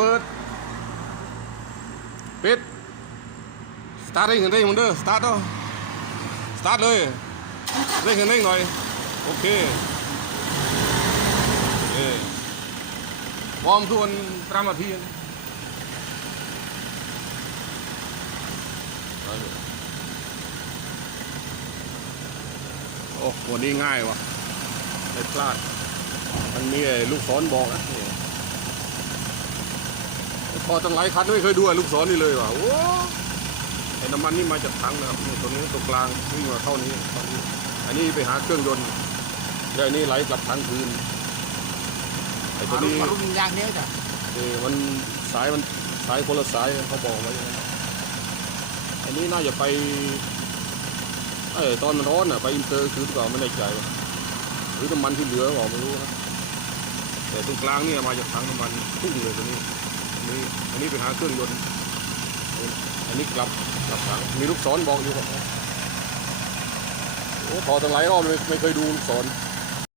เปิด ปิด สตาร์ทเร่งเร่งมันเด้อสตาร์ทเนาะสตาร์ทเลย เร่งเร่งหน่อย โอเคเออวอร์มทุกวันตามนาทีนโอ้วันนี้ง่ายวะไม่พลาด มันมีไอ้ลูกศรบอกนะ พอตั้งหลายคันไม่เคยดูไอ้ลูกศรนี่เลยว่ะโอ้ไอ้น้ำมันนี่มาจากถังนะครับนี่ตรงนี้ตรงกลางวิ่งมาเข้านี้เข้านี้ อันนี้ไปหาเครื่องยนต์แล้วอันนี้ไหลกลับถังคืนไอ้ตัวนี้มารุ่นยางเนี้ยจ้ะเออมันสายมันสายคนละสายเขาบอกไว้อย่างนั้นอันนี้น่าจะไปเออตอนมันร้อนอะไปอินเตอร์คืนก่อนไม่แน่ใจว่ะหรือน้ำมันที่เหลือบอกไม่รู้นะแต่ตรงกลางเนี่ยมาจากถังน้ำมันพุ่งเลยตัวนี้อั นี้อันนี้ไปหาเครื่องยนต์อันนี้กลับกลับหลังมีลูกศรบอกอยู่ครับโอ้พอตั้งหลายรอบเลยไม่เคยดูลูกศร